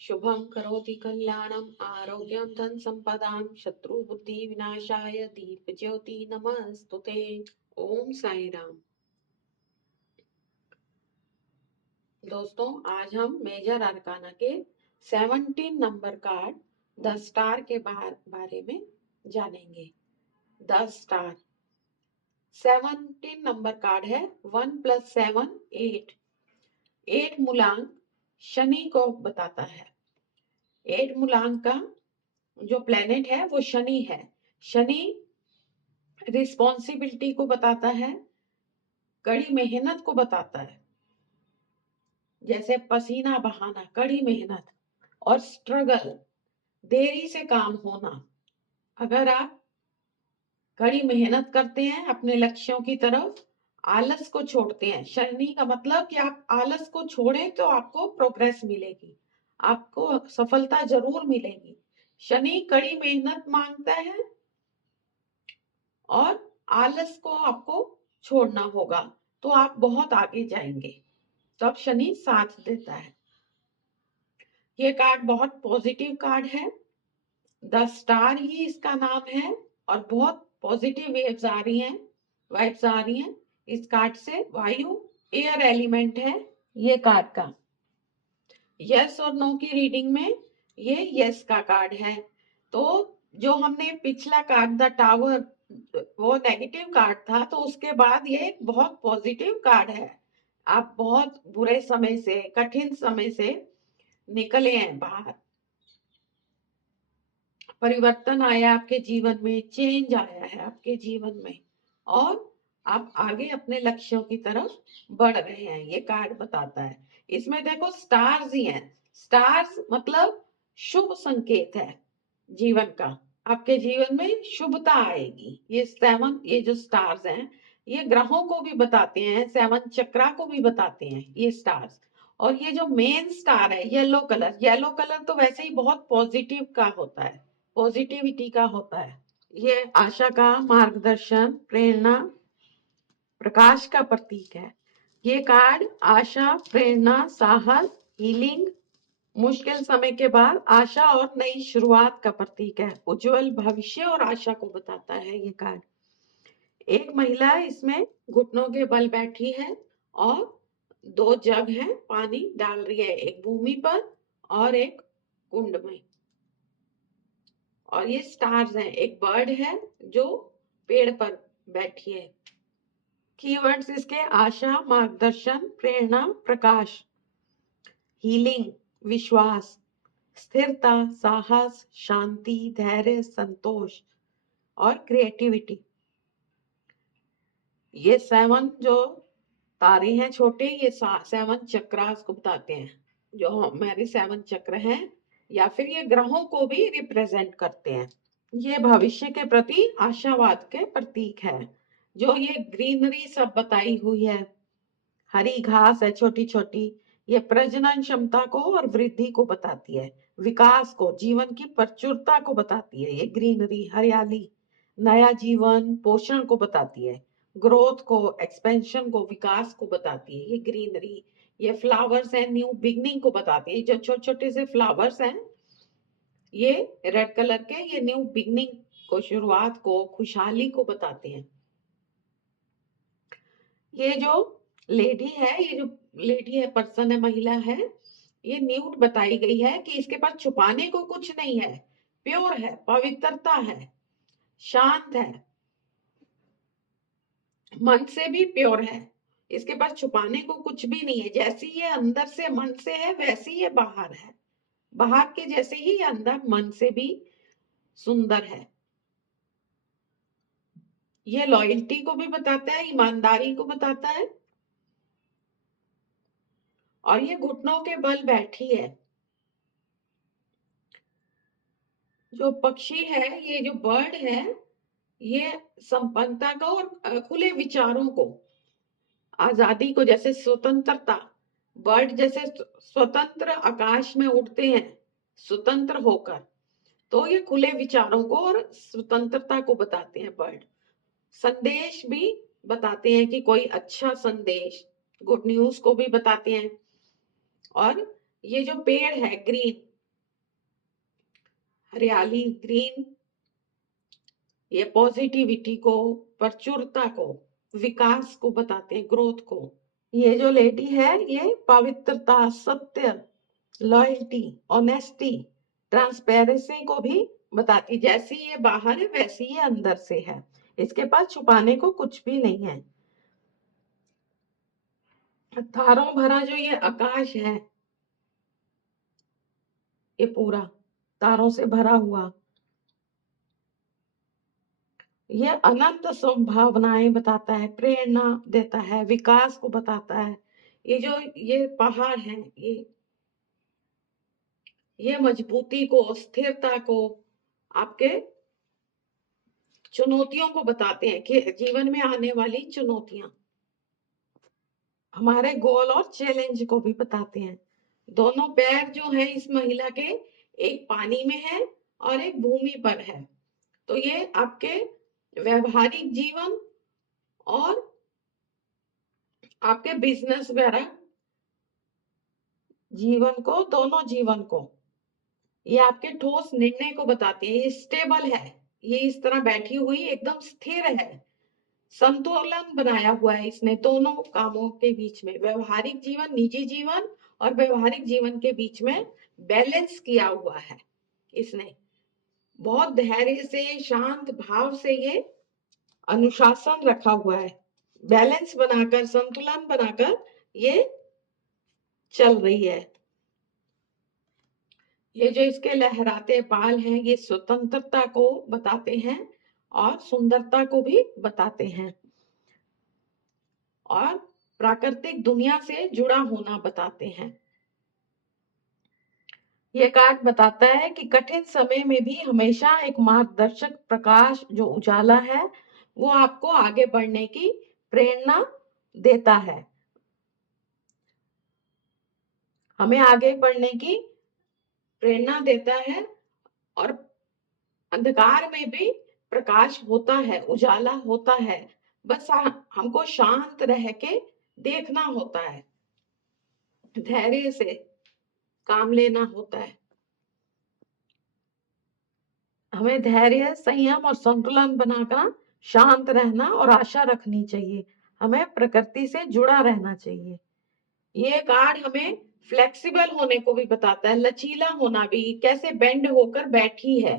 शुभं करोति कल्याणम् आरोग्यं धन संपदां शत्रु बुद्धि विनाशाय दीप ज्योति नमस्तुते। ओम साई राम। दोस्तों, आज हम मेजर अरकाना के 17 नंबर कार्ड 10 स्टार के बारे में जानेंगे। 10 स्टार 17 नंबर कार्ड है। 1 + 7 8। 8 मूलांक शनि को बताता है। 8 मूलांक का जो प्लेनेट है वो शनि है। शनि रिस्पॉन्सिबिलिटी को बताता है, कड़ी मेहनत को बताता है, जैसे पसीना बहाना, कड़ी मेहनत और स्ट्रगल, देरी से काम होना। अगर आप कड़ी मेहनत करते हैं अपने लक्ष्यों की तरफ, आलस को छोड़ते हैं, शनि का मतलब कि आप आलस को छोड़ें तो आपको प्रोग्रेस मिलेगी, आपको सफलता जरूर मिलेगी। शनि कड़ी मेहनत मांगता है और आलस को आपको छोड़ना होगा, तो आप बहुत आगे जाएंगे। तब शनि साथ देता है। ये कार्ड बहुत पॉजिटिव कार्ड है। 10 स्टार ही इसका नाम है और बहुत पॉजिटिव वाइब्स आ रही हैं इस कार्ड से। वायु एयर एलिमेंट है ये कार्ड का। यस और नो की रीडिंग में ये यस का कार्ड है। तो जो हमने पिछला कार्ड द टावर, वो नेगेटिव कार्ड था, तो उसके बाद ये एक बहुत पॉजिटिव कार्ड है। आप बहुत बुरे समय से, कठिन समय से निकले हैं बाहर। परिवर्तन आया आपके जीवन में, चेंज आया है आपके जीवन में और आप आगे अपने लक्ष्यों की तरफ बढ़ रहे हैं, ये कार्ड बताता है। इसमें देखो स्टार्स ही हैं। स्टार्स मतलब शुभ संकेत है जीवन का। आपके जीवन में शुभता आएगी। ये जो स्टार्स हैं, ये ग्रहों को भी बताते हैं, 7 चक्रा को भी बताते हैं ये स्टार्स। और ये जो मेन स्टार है येलो कलर तो वैसे ही बहुत पॉजिटिव का होता है, पॉजिटिविटी का होता है। ये आशा का, मार्गदर्शन, प्रेरणा, प्रकाश का प्रतीक है। ये कार्ड आशा, प्रेरणा, साहस, हीलिंग, मुश्किल समय के बाद आशा और नई शुरुआत का प्रतीक है। उज्जवल भविष्य और आशा को बताता है ये कार्ड। एक महिला इसमें घुटनों के बल बैठी है और 2 जग है, पानी डाल रही है, एक भूमि पर और एक कुंड में। और ये स्टार्स हैं, एक बर्ड है जो पेड़ पर बैठी है। कीवर्ड्स इसके आशा, मार्गदर्शन, प्रेरणा, प्रकाश, हीलिंग, विश्वास, स्थिरता, साहस, शांति, धैर्य, संतोष और क्रिएटिविटी। ये 7 जो तारे हैं छोटे, ये 7 चक्रास को बताते हैं, जो हमारे 7 चक्र हैं, या फिर ये ग्रहों को भी रिप्रेजेंट करते हैं। ये भविष्य के प्रति आशावाद के प्रतीक है। जो ये ग्रीनरी सब बताई हुई है, हरी घास है छोटी छोटी, ये प्रजनन क्षमता को और वृद्धि को बताती है, विकास को, जीवन की प्रचुरता को बताती है। ये ग्रीनरी, हरियाली, नया जीवन, पोषण को बताती है, ग्रोथ को, एक्सपेंशन को, विकास को बताती है ये ग्रीनरी। ये फ्लावर्स है, न्यू बिगनिंग को बताती है। जो छोटे छोटे से फ्लावर्स हैं ये रेड कलर के, ये न्यू बिगनिंग को, शुरुआत को, खुशहाली को बताते हैं। ये जो लेडी है, पर्सन है, महिला है, ये न्यूड बताई गई है कि इसके पास छुपाने को कुछ नहीं है, प्योर है, पवित्रता है, शांत है, मन से भी प्योर है। इसके पास छुपाने को कुछ भी नहीं है। जैसी ये अंदर से मन से है, वैसी ये बाहर है, बाहर के जैसे ही ये अंदर मन से भी सुंदर है। ये लॉयल्टी को भी बताता है, ईमानदारी को बताता है। और ये घुटनों के बल बैठी है। जो पक्षी है, ये जो बर्ड है, ये संपन्नता को और खुले विचारों को, आजादी को, जैसे स्वतंत्रता, बर्ड जैसे स्वतंत्र आकाश में उड़ते हैं स्वतंत्र होकर, तो ये खुले विचारों को और स्वतंत्रता को बताते हैं बर्ड। संदेश भी बताते हैं कि कोई अच्छा संदेश, गुड न्यूज को भी बताते हैं। और ये जो पेड़ है ग्रीन, हरियाली, ग्रीन, ये पॉजिटिविटी को, प्रचुरता को, विकास को बताते हैं, ग्रोथ को। ये जो लेडी है ये पवित्रता, सत्य, लॉयल्टी, ऑनेस्टी, ट्रांसपेरेंसी को भी बताती। जैसी ये बाहर है वैसी ये अंदर से है, इसके पास छुपाने को कुछ भी नहीं है। तारों भरा जो ये आकाश है, ये पूरा तारों से भरा हुआ, ये अनंत संभावनाएं बताता है, प्रेरणा देता है, विकास को बताता है। ये जो ये पहाड़ है, ये मजबूती को, स्थिरता को, आपके चुनौतियों को बताते हैं कि जीवन में आने वाली चुनौतियां, हमारे गोल और चैलेंज को भी बताते हैं। दोनों पैर जो है इस महिला के, एक पानी में है और एक भूमि पर है। तो ये आपके व्यवहारिक जीवन और आपके बिजनेस वगैरह जीवन को, दोनों जीवन को, ये आपके ठोस निर्णय को बताती है। ये स्टेबल है, ये इस तरह बैठी हुई एकदम स्थिर है, संतुलन बनाया हुआ है इसने दोनों कामों के बीच में, व्यवहारिक जीवन, निजी जीवन और व्यवहारिक जीवन के बीच में बैलेंस किया हुआ है इसने। बहुत धैर्य से, शांत भाव से ये अनुशासन रखा हुआ है, बैलेंस बनाकर, संतुलन बनाकर ये चल रही है। ये जो इसके लहराते बाल हैं ये स्वतंत्रता को बताते हैं और सुंदरता को भी बताते हैं और प्राकृतिक दुनिया से जुड़ा होना बताते हैं। ये कार्ड बताता है कि कठिन समय में भी हमेशा एक मार्गदर्शक प्रकाश जो उजाला है वो आपको आगे बढ़ने की प्रेरणा देता है, हमें आगे बढ़ने की प्रेरणा देता है। और अंधकार में भी प्रकाश होता है, उजाला होता है, बस हमको शांत रह के देखना होता है, धैर्य से काम लेना होता है। हमें धैर्य, संयम और संतुलन बनाकर शांत रहना और आशा रखनी चाहिए, हमें प्रकृति से जुड़ा रहना चाहिए। ये कार्ड हमें फ्लेक्सिबल होने को भी बताता है, लचीला होना भी, कैसे बेंड होकर बैठी है,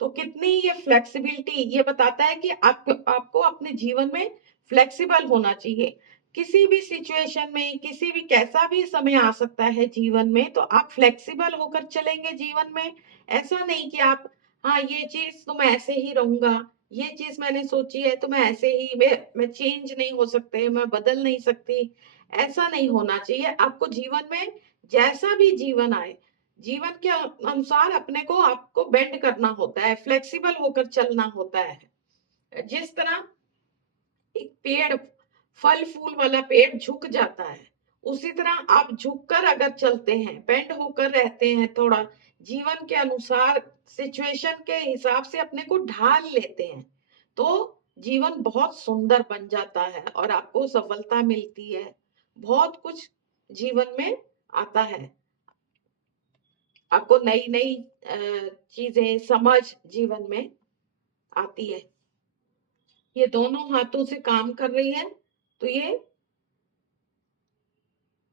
तो कितनी ये फ्लेक्सिबिलिटी ये बताता है कि आपको अपने जीवन में फ्लेक्सिबल होना चाहिए। किसी भी सिचुएशन में, किसी भी कैसा भी समय आ सकता है जीवन में, तो आप फ्लेक्सिबल होकर चलेंगे जीवन में। ऐसा नहीं कि आप, हाँ ये चीज तो मैं ऐसे ही रहूंगा, ये चीज मैंने सोची है तो मैं ऐसे ही, मैं चेंज नहीं हो सकते, मैं बदल नहीं सकती, ऐसा नहीं होना चाहिए। आपको जीवन में जैसा भी जीवन आए, जीवन के अनुसार अपने को, आपको बेंड करना होता है, फ्लेक्सिबल होकर चलना होता है। जिस तरह एक पेड़, फल फूल वाला पेड़ झुक जाता है, उसी तरह आप झुककर अगर चलते हैं, बेंड होकर रहते हैं, थोड़ा जीवन के अनुसार, सिचुएशन के हिसाब से अपने को ढाल लेते हैं, तो जीवन बहुत सुंदर बन जाता है और आपको सफलता मिलती है, बहुत कुछ जीवन में आता है, आपको नई नई चीजें, समझ जीवन में आती है। ये दोनों हाथों से काम कर रही है, तो ये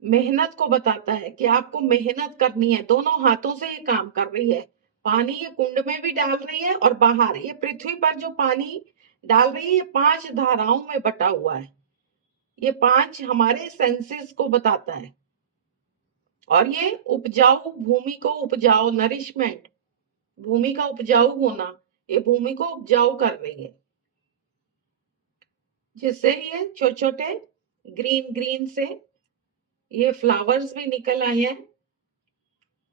मेहनत को बताता है कि आपको मेहनत करनी है, दोनों हाथों से ये काम कर रही है। पानी ये कुंड में भी डाल रही है और बाहर ये पृथ्वी पर जो पानी डाल रही है, ये 5 धाराओं में बटा हुआ है, ये 5 हमारे सेंसेस को बताता है। और ये उपजाऊ भूमि को, उपजाऊ नरिशमेंट, भूमि का उपजाऊ होना, ये भूमि को उपजाऊ कर रही है, जिससे ये छोटे छोटे ग्रीन ग्रीन से ये फ्लावर्स भी निकल आए हैं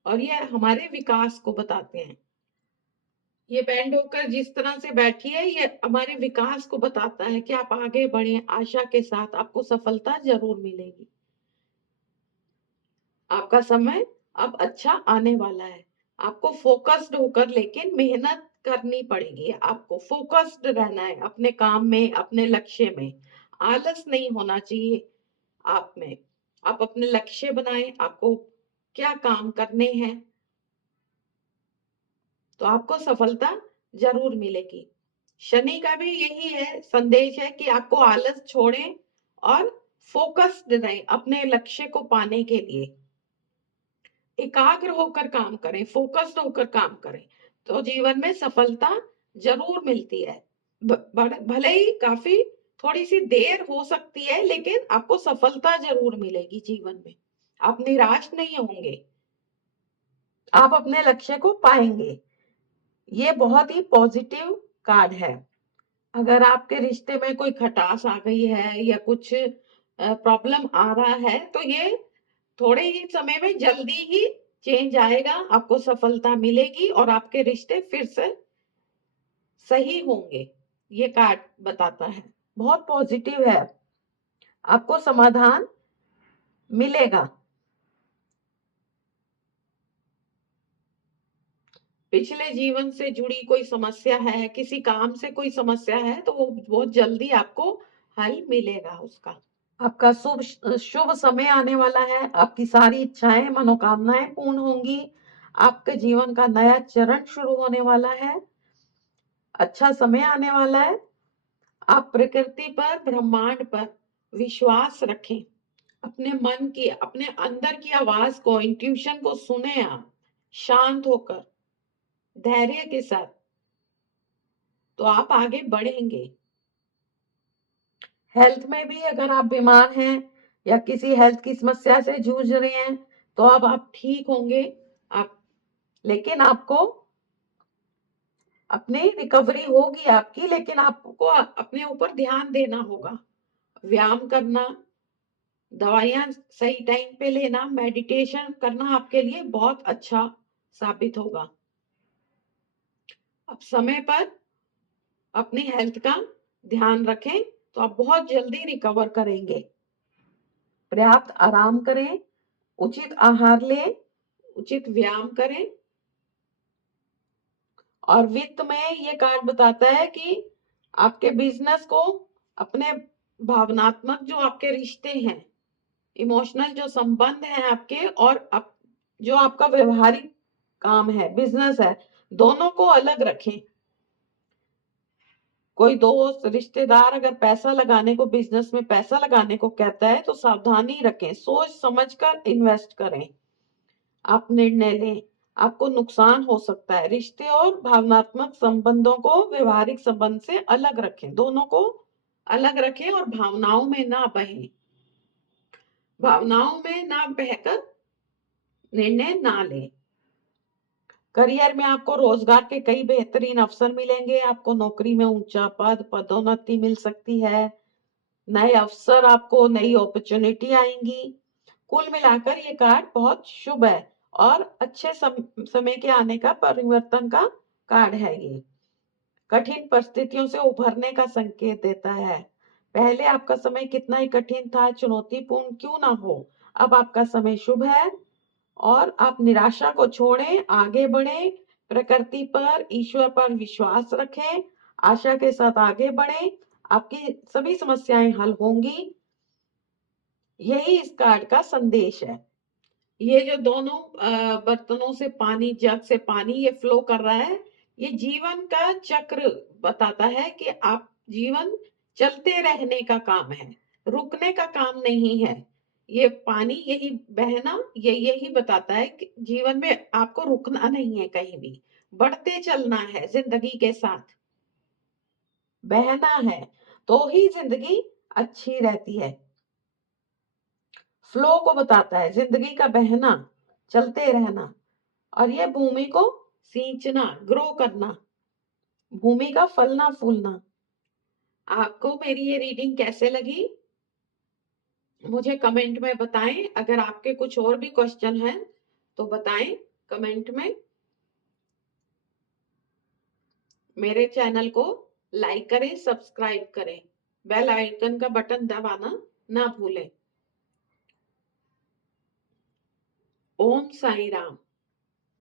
और ये हमारे विकास को बताते हैं। ये बैंड होकर जिस तरह से बैठी है, ये हमारे विकास को बताता है कि आप आगे बढ़े, आशा के साथ, आपको सफलता जरूर मिलेगी, आपका समय अब अच्छा आने वाला है। आपको फोकस्ड होकर लेकिन मेहनत करनी पड़ेगी, आपको फोकस्ड रहना है अपने काम में, अपने लक्ष्य में, आलस नहीं होना चाहिए आप में। आप अपने लक्ष्य बनाएं, आपको क्या काम करने हैं, तो आपको सफलता जरूर मिलेगी। शनि का भी यही है, संदेश है कि आपको आलस छोड़ें और फोकस्ड रहें अपने लक्ष्य को पाने के लिए। एकाग्र होकर काम करें, फोकस्ड होकर काम करें, तो जीवन में सफलता जरूर मिलती है। भले ही काफी थोड़ी सी देर हो सकती है, लेकिन आपको सफलता जरूर मिलेगी जीवन में। आप निराश नहीं होंगे, आप अपने लक्ष्य को पाएंगे। ये बहुत ही पॉजिटिव कार्ड है। अगर आपके रिश्ते में कोई खटास आ गई है या कुछ प्रॉब्लम आ रहा है, तो ये थोड़े ही समय में जल्दी ही चेंज आएगा, आपको सफलता मिलेगी और आपके रिश्ते फिर से सही होंगे। ये कार्ड बताता है, बहुत पॉजिटिव है, आपको समाधान मिलेगा। पिछले जीवन से जुड़ी कोई समस्या है, किसी काम से कोई समस्या है, तो वो बहुत जल्दी आपको हल मिलेगा उसका। आपका शुभ शुभ समय आने वाला है, आपकी सारी इच्छाएं मनोकामनाएं पूर्ण होंगी, आपके जीवन का नया चरण शुरू होने वाला है, अच्छा समय आने वाला है। आप प्रकृति पर, ब्रह्मांड पर विश्वास रखें, अपने मन की, अपने अंदर की आवाज को, इंट्यूशन को सुने आप शांत होकर, धैर्य के साथ, तो आप आगे बढ़ेंगे। हेल्थ में भी अगर आप बीमार हैं या किसी हेल्थ की समस्या से जूझ रहे हैं, तो अब आप ठीक होंगे। आप, लेकिन आपको अपनी रिकवरी होगी आपकी, लेकिन आपको अपने ऊपर ध्यान देना होगा, व्यायाम करना, दवाइयां सही टाइम पे लेना, मेडिटेशन करना आपके लिए बहुत अच्छा साबित होगा। अब समय पर अपनी हेल्थ का ध्यान रखें, तो आप बहुत जल्दी रिकवर करेंगे। पर्याप्त आराम करें, उचित आहार लें, उचित व्यायाम करें। और वित्त में ये कार्ड बताता है कि आपके बिजनेस को, अपने भावनात्मक जो आपके रिश्ते हैं, इमोशनल जो संबंध हैं आपके, और जो आपका व्यवहारिक काम है, बिजनेस है, दोनों को अलग रखें। कोई दोस्त, रिश्तेदार अगर पैसा लगाने को, बिजनेस में पैसा लगाने को कहता है, तो सावधानी रखें, सोच समझकर इन्वेस्ट करें, आप निर्णय लें, आपको नुकसान हो सकता है। रिश्ते और भावनात्मक संबंधों को व्यवहारिक संबंध से अलग रखें, दोनों को अलग रखें और भावनाओं में ना बहें, भावनाओं में ना बहकर निर्णय ना लें। करियर में आपको रोजगार के कई बेहतरीन अवसर मिलेंगे, आपको नौकरी में ऊंचा पद, पदोन्नति मिल सकती है, नए अवसर, आपको नई अपॉर्चुनिटी आएंगी। कुल मिलाकर ये कार्ड बहुत शुभ है और अच्छे समय के आने का, परिवर्तन का कार्ड है। ये कठिन परिस्थितियों से उभरने का संकेत देता है। पहले आपका समय कितना ही कठिन था, चुनौतीपूर्ण क्यों ना हो, अब आपका समय शुभ है और आप निराशा को छोड़ें, आगे बढ़ें, प्रकृति पर, ईश्वर पर विश्वास रखें, आशा के साथ आगे बढ़ें, आपकी सभी समस्याएं हल होंगी। यही इस कार्ड का संदेश है। ये जो दोनों बर्तनों से पानी, जग से पानी ये फ्लो कर रहा है, ये जीवन का चक्र बताता है कि आप, जीवन चलते रहने का काम है, रुकने का काम नहीं है। ये पानी, यही बहना, ये यही बताता है कि जीवन में आपको रुकना नहीं है, कहीं भी बढ़ते चलना है, जिंदगी के साथ बहना है, तो ही जिंदगी अच्छी रहती है। फ्लो को बताता है, जिंदगी का बहना, चलते रहना, और ये भूमि को सींचना, ग्रो करना, भूमि का फलना फूलना। आपको मेरी ये रीडिंग कैसे लगी, मुझे कमेंट में बताएं। अगर आपके कुछ और भी क्वेश्चन हैं तो बताएं कमेंट में। मेरे चैनल को लाइक करें, सब्सक्राइब करें, बेल आइकन का बटन दबाना ना भूलें। ओम साई राम।